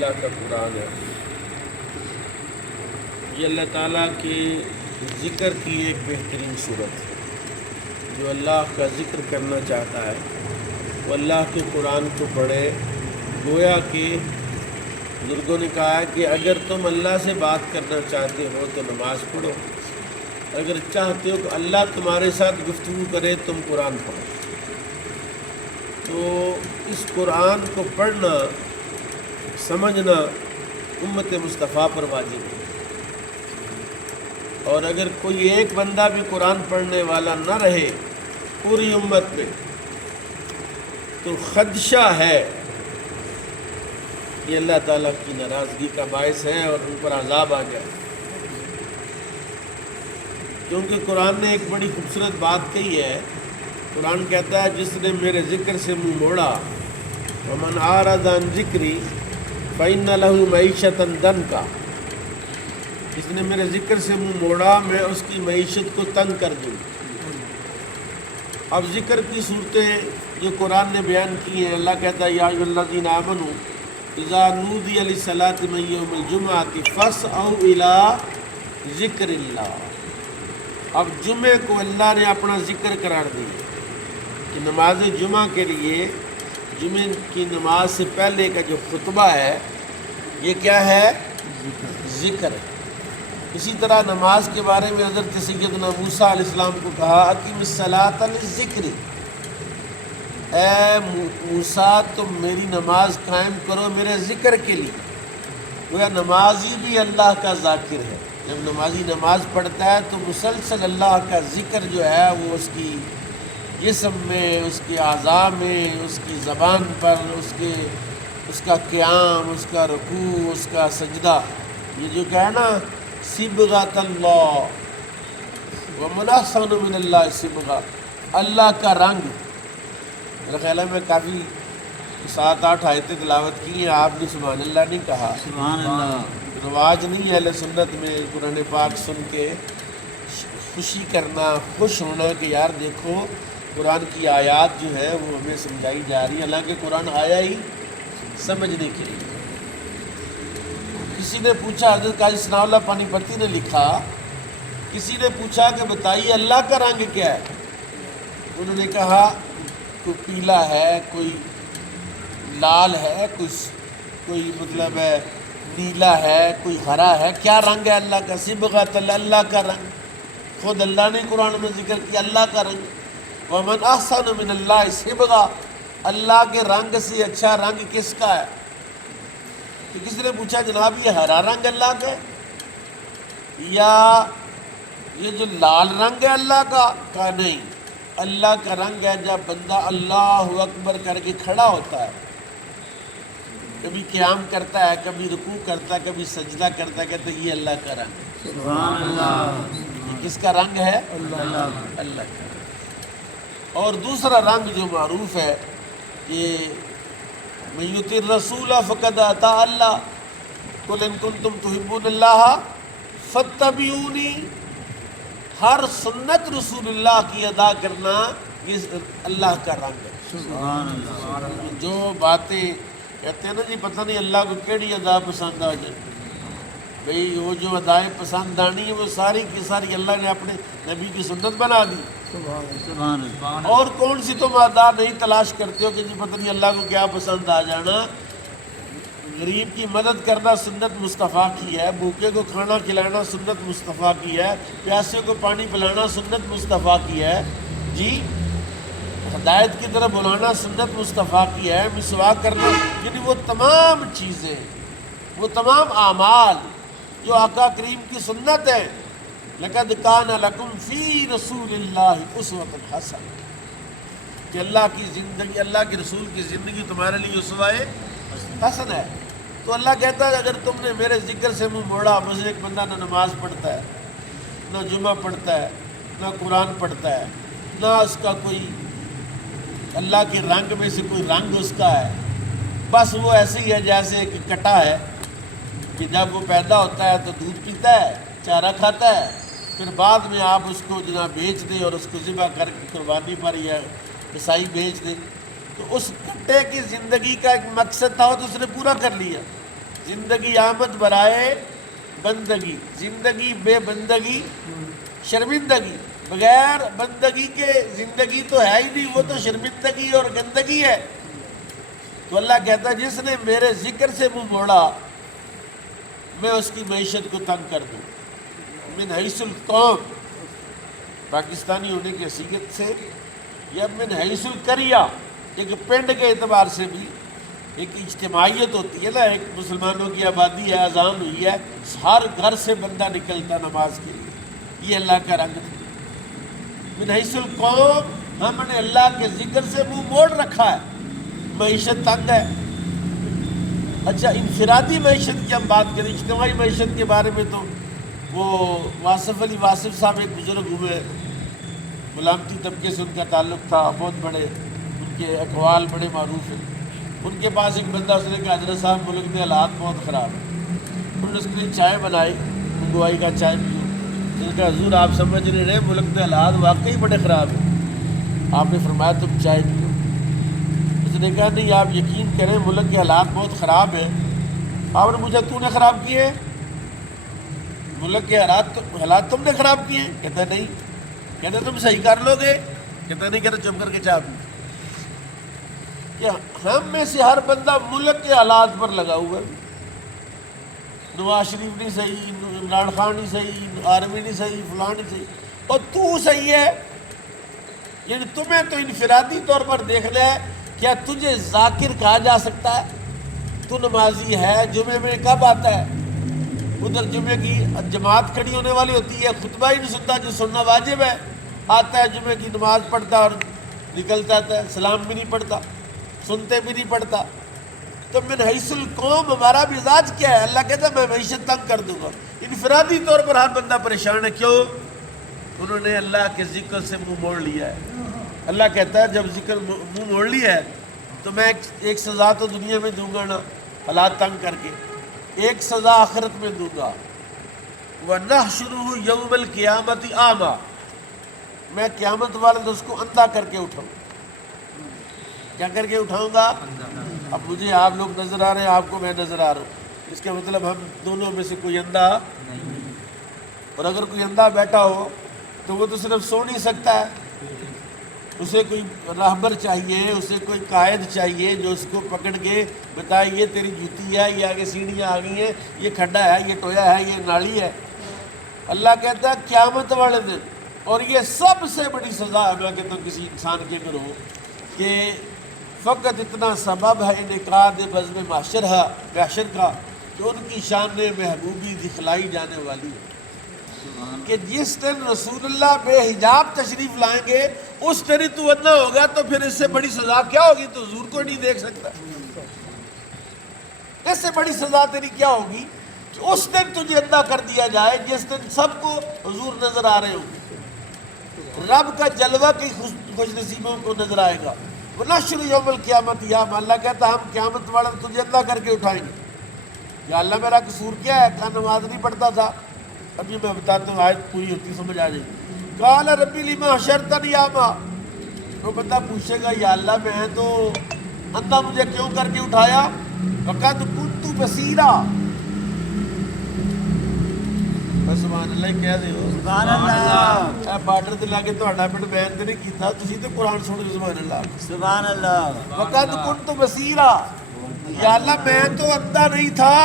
اللہ کا قرآن ہے، یہ اللہ تعالیٰ کے ذکر کی ایک بہترین صورت ہے۔ جو اللہ کا ذکر کرنا چاہتا ہے وہ اللہ کے قرآن کو پڑھے۔ گویا کہ بزرگوں نے کہا ہے کہ اگر تم اللہ سے بات کرنا چاہتے ہو تو نماز پڑھو، اگر چاہتے ہو کہ اللہ تمہارے ساتھ گفتگو کرے تم قرآن پڑھو۔ تو اس قرآن کو پڑھنا، سمجھنا امت مصطفیٰ پر واجب ہے، اور اگر کوئی ایک بندہ بھی قرآن پڑھنے والا نہ رہے پوری امت میں تو خدشہ ہے کہ اللہ تعالیٰ کی ناراضگی کا باعث ہے اور ان پر عذاب آ گیا، کیونکہ قرآن نے ایک بڑی خوبصورت بات کہی ہے۔ قرآن کہتا ہے جس نے میرے ذکر سے منہ موڑا، ومن اعرض عن ذکری فإن له معیشۃ ضنکا، جس نے میرے ذکر سے منہ موڑا میں اس کی معیشت کو تنگ کر دوں۔ اب ذکر کی صورتیں جو قرآن نے بیان کی ہیں، اللہ کہتا ہے یا ایھا الذین آمنوا اذا نودی للصلاۃ من یوم الجمعۃ فاسعوا الی ذکر اللہ۔ اب جمعے کو اللہ نے اپنا ذکر قرار دیا کہ نماز جمعہ کے لیے جمعے کی نماز سے پہلے کا جو خطبہ ہے یہ کیا ہے؟ ذکر ہے۔ اسی طرح نماز کے بارے میں حضرت سیدنا موسیٰ علیہ السلام کو کہا اقیم الصلاۃ للذکر، اے موسیٰ تم میری نماز قائم کرو میرے ذکر کے لیے۔ گویا نمازی بھی اللہ کا ذاکر ہے، جب نمازی نماز پڑھتا ہے تو مسلسل اللہ کا ذکر جو ہے وہ اس کی جسم میں، اس کے اعضاء میں، اس کی زبان پر، اس کا قیام، اس کا رکوع، اس کا سجدہ، یہ جو کہ ہے نا صبغۃ اللہ ومن احسن من اللہ صبغہ، اللہ کا رنگ۔ میرا خیال ہے میں کافی 7-8 آیتیں تلاوت کی ہیں، آپ نے سبحان اللہ نہیں کہا۔ سبحان اللہ۔ رواج نہیں ہے اہل سنت میں قرآن پاک سن کے خوشی کرنا، خوش ہونا کہ یار دیکھو قرآن کی آیات جو ہے وہ ہمیں سمجھائی جا رہی ہے، حالانکہ قرآن آیا ہی سمجھنے کے لیے۔ کسی نے پوچھا، حضرت قاضی ثناء اللہ پانی پتی نے لکھا، کسی نے پوچھا کہ بتائیے اللہ کا رنگ کیا ہے؟ انہوں نے کہا کوئی پیلا ہے، کوئی لال ہے، کوئی مطلب ہے نیلا ہے، کوئی ہرا ہے، کیا رنگ ہے اللہ کا؟ صبغۃ اللہ کا رنگ، خود اللہ نے قرآن میں ذکر کیا اللہ کا رنگ۔ ومن احسن من اللہ صبغہ، اللہ کے رنگ سے اچھا رنگ کس کا ہے؟ تو کسی نے پوچھا جناب یہ ہرا رنگ اللہ کا ہے یا یہ جو لال رنگ ہے اللہ کا؟ کہا نہیں، اللہ کا رنگ ہے جب بندہ اللہ اکبر کر کے کھڑا ہوتا ہے، کبھی قیام کرتا ہے، کبھی رکوع کرتا ہے، کبھی سجدہ کرتا ہے، کہتے ہیں یہ اللہ کا رنگ ہے۔ سبحان اللہ۔ یہ کس کا رنگ ہے؟ اللہ کا رنگ۔ اور دوسرا رنگ جو معروف ہے کہ من یطع الرسول فقد اطاع اللہ، قل ان کنتم تحبون اللہ فاتبعونی، ہر سنت رسول اللہ کی ادا کرنا یہ اللہ کا رنگ ہے۔ سبحان اللہ۔ جو باتیں کہتے ہیں نا جی پتہ نہیں اللہ کو کیڑی ادا پسند آ جائے، بھئی وہ جو ادائیں پسند آنی ہے وہ ساری کی ساری اللہ نے اپنے نبی کی سنت بنا دی۔ سبحان اللہ۔ اور کون سی تم ادا نہیں تلاش کرتے ہو کہ جی پتہ نہیں اللہ کو کیا پسند آ جانا؟ غریب کی مدد کرنا سنت مصطفیٰ کی ہے، بھوکے کو کھانا کھلانا سنت مصطفیٰ کی ہے، پیاسے کو پانی پلانا سنت مصطفیٰ کی ہے، جی ہدایت کی طرف بلانا سنت مصطفیٰ کی ہے، مسواک کرنا، یعنی وہ تمام چیزیں، وہ تمام اعمال جو آقا کریم کی سنت ہے۔ لقد کان لکم فی رسول اللہ اسوۃ حسنہ، کہ اللہ کی زندگی، اللہ کے رسول کی زندگی تمہارے لیے اسوہ حسن ہے۔ تو اللہ کہتا ہے اگر تم نے میرے ذکر سے منہ موڑا، مثلا ایک بندہ نہ نماز پڑھتا ہے، نہ جمعہ پڑھتا ہے، نہ قرآن پڑھتا ہے، نہ اس کا کوئی اللہ کے رنگ میں سے کوئی رنگ اس کا ہے، بس وہ ایسے ہی ہے جیسے کہ کٹا ہے کہ جب وہ پیدا ہوتا ہے تو دودھ پیتا ہے، چارہ کھاتا ہے، پھر بعد میں آپ اس کو جناب بیچ دیں اور اس کو ذبح کر کے قربانی پر یا عیسائی بیچ دیں، تو اس کٹے کی زندگی کا ایک مقصد تھا تو اس نے پورا کر لیا۔ زندگی آمد برائے بندگی، زندگی بے بندگی شرمندگی، بغیر بندگی کے زندگی تو ہے ہی نہیں، وہ تو شرمندگی اور گندگی ہے۔ تو اللہ کہتا ہے جس نے میرے ذکر سے منہ موڑا میں اس کی معیشت کو تنگ کر دوں۔ من حیث القوم، پاکستانی ہونے کی حیثیت سے، یا من حیث القریہ، ایک پنڈ کے اعتبار سے بھی ایک اجتماعیت ہوتی ہے نا، ایک مسلمانوں کی آبادی ہے، اذان ہوئی ہے، ہر گھر سے بندہ نکلتا نماز کے لیے، یہ اللہ کا رنگ ہے۔ من حیث القوم، ہم نے اللہ کے ذکر سے منہ موڑ رکھا ہے، معیشت تنگ ہے۔ اچھا انفرادی معیشت کی ہم بات کریں، اجتماعی معیشت کے بارے میں تو وہ واصف علی واصف صاحب ایک بزرگ ہوئے، ملامتی طبقے سے ان کا تعلق تھا، بہت بڑے، ان کے اقوال بڑے معروف ہیں۔ ان کے پاس ایک بندہ، اس نے کہا حضرت صاحب ملک میں حالات بہت خراب ہیں۔ انہوں نے اس کے لیے چائے بنائی، منگوائی، کا چائے پیو۔ اس نے کہا حضور آپ سمجھ نہیں رہے، ملک میں حالات واقعی بڑے خراب ہیں۔ آپ نے فرمایا تم چائے پیو۔ اس نے کہا نہیں آپ یقین کریں ملک کے حالات بہت خراب ہیں۔ آپ نے مجھے تو نے خراب کیے؟ ملک کے حالات تم نے خراب کیے؟ کہتا نہیں۔ کہتے تم صحیح کر لو گے؟ کہتا نہیں، کہتے چپ کر کے چائے پی۔ ہم میں سے ہر بندہ ملک کے حالات پر لگا ہوا ہے۔ نواز شریف نہیں صحیح، عمران خان نہیں صحیح، آرمی نہیں صحیح، فلاں نہیں صحیح، اور تو صحیح ہے۔ یعنی تمہیں تو انفرادی طور پر دیکھنا ہے، کیا تجھے ذاکر کہا جا سکتا ہے؟ تو نمازی ہے، جمعے میں کب آتا ہے؟ ادھر جمعے کی جماعت کھڑی ہونے والی ہوتی ہے، خطبہ ہی نہیں سنتا جو سننا واجب ہے، آتا ہے جمعے کی نماز پڑھتا اور نکلتا ہے، سلام بھی نہیں پڑھتا، سنتے بھی نہیں پڑھتا۔ تو من حیث القوم ہمارا مزاج کیا ہے؟ اللہ کہتا ہے میں معیشت تنگ کر دوں گا۔ انفرادی طور پر ہر بندہ پریشان ہے، کیوں؟ انہوں نے اللہ کے ذکر سے منہ موڑ لیا ہے۔ اللہ کہتا ہے جب ذکر منہ موڑ لیا ہے تو میں ایک سزا تو دنیا میں دوں گا نا، حالات تنگ کر کے، ایک سزا آخرت میں دوں گا۔ وَنَحْشُرُهُ يَوْمَ الْقِيَامَةِ أَعْمَى، میں قیامت والے دن اس کو اندھا کر کے اٹھاؤں۔ کیا کر کے اٹھاؤں گا؟ اب مجھے آپ لوگ نظر آ رہے ہیں، آپ کو میں نظر آ رہا ہوں، اس کا مطلب ہم دونوں میں سے کوئی اندھا، اور اگر کوئی اندھا بیٹھا ہو تو وہ تو صرف سو نہیں سکتا ہے، اسے کوئی راہبر چاہیے، اسے کوئی قائد چاہیے جو اس کو پکڑ کے بتائے یہ تیری جوتی ہے، یہ آگے سیڑھیاں آ گئی ہیں، یہ کھڈا ہے، یہ ٹویا ہے، یہ نالی ہے۔ اللہ کہتا ہے قیامت والے دن، اور یہ سب سے بڑی سزا ہے، میں کہتا ہوں کسی انسان کے اندر ہو کہ فقط اتنا سبب ہے انعقاد بزم محشر کا کہ ان کی شان محبوبی دکھلائی جانے والی ہے، کہ جس دن رسول اللہ بے حجاب تشریف لائیں گے اس دن تو اندھا ہوگا، تو پھر اس سے بڑی سزا کیا ہوگی؟ تو حضور کو نہیں دیکھ سکتا، اس سے بڑی سزا تیری کیا ہوگی کہ اس دن تجھے اندھا کر دیا جائے جس دن سب کو حضور نظر آ رہے ہوں گے، رب کا جلوہ کی خوش نصیبوں کو نظر آئے گا۔ وَنَحْشُرُ يَوْمَ الْقِيَامَةِ يَوْمَ، اللہ کہتا ہے ہم قیامت والے تجھے اندھا کر کے اٹھائیں گے۔ یا اللہ میرا قصور کیا ہے؟ کہا نماز نہیں پڑھتا تھا۔ ابھی میں بتاتا ہوں، آیت پوری ہوتی سمجھ آ جائے گی۔ قال ربی لما حشرتنی اعمیٰ، وہ بندہ پوچھے گا یا اللہ میں تو اندھا مجھے کیوں کر کے اٹھایا؟ وقد كنت بصیرا، سبحان اللہ کہہ دے سبحان اللہ، اے بارڈر تے لا کے تہاڈا پنڈ بیان تے نہیں کیتا، تسی تے قرآن سن کے سبحان اللہ۔ سبحان اللہ، وقد كنت بصیرا، یا اللہ میں تو اندھا نہیں تھا،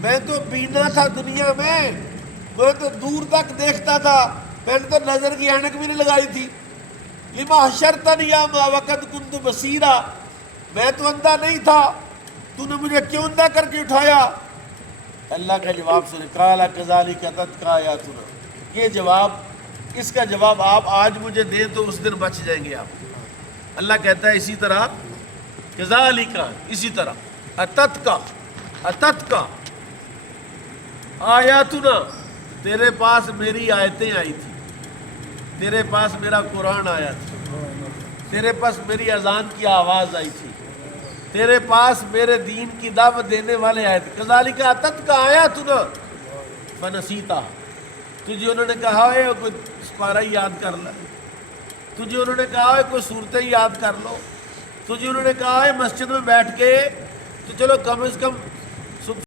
میں تو بینا تھا دنیا میں تو دور تک دیکھتا تھا، میں نے تو نظر کی اینک بھی نہیں لگائی تھی۔ لما حشرتنی اعمیٰ وقد كنت بصیرا، میں تو اندھا نہیں تھا، تو نے مجھے کیوں اندھا کر کے اٹھایا؟ اللہ کا جواب سنے، قال كذلك اتتك آیاتنا، یہ جواب، اس کا جواب آپ آج مجھے دیں تو اس دن بچ جائیں گے آپ۔ اللہ کہتا ہے اسی طرح، كذلك، اسی طرح، اتتك آیاتنا، تیرے پاس میری آیتیں آئی تھی، تیرے پاس میرا قرآن آیا تھا، تیرے پاس میری اذان کی آواز آئی تھی، تیرے پاس میرے دین کی دعوت دینے والے آئے تھے۔ کذالک اتتک آیاتنا فنسیتھا، تجھے انہوں نے کہا ہے کوئی سپارہ یاد کر لے، تجھے انہوں نے کہا ہے کوئی صورتیں یاد کر لو، تجھے انہوں نے کہا ہے مسجد میں بیٹھ کے تو چلو کم از کم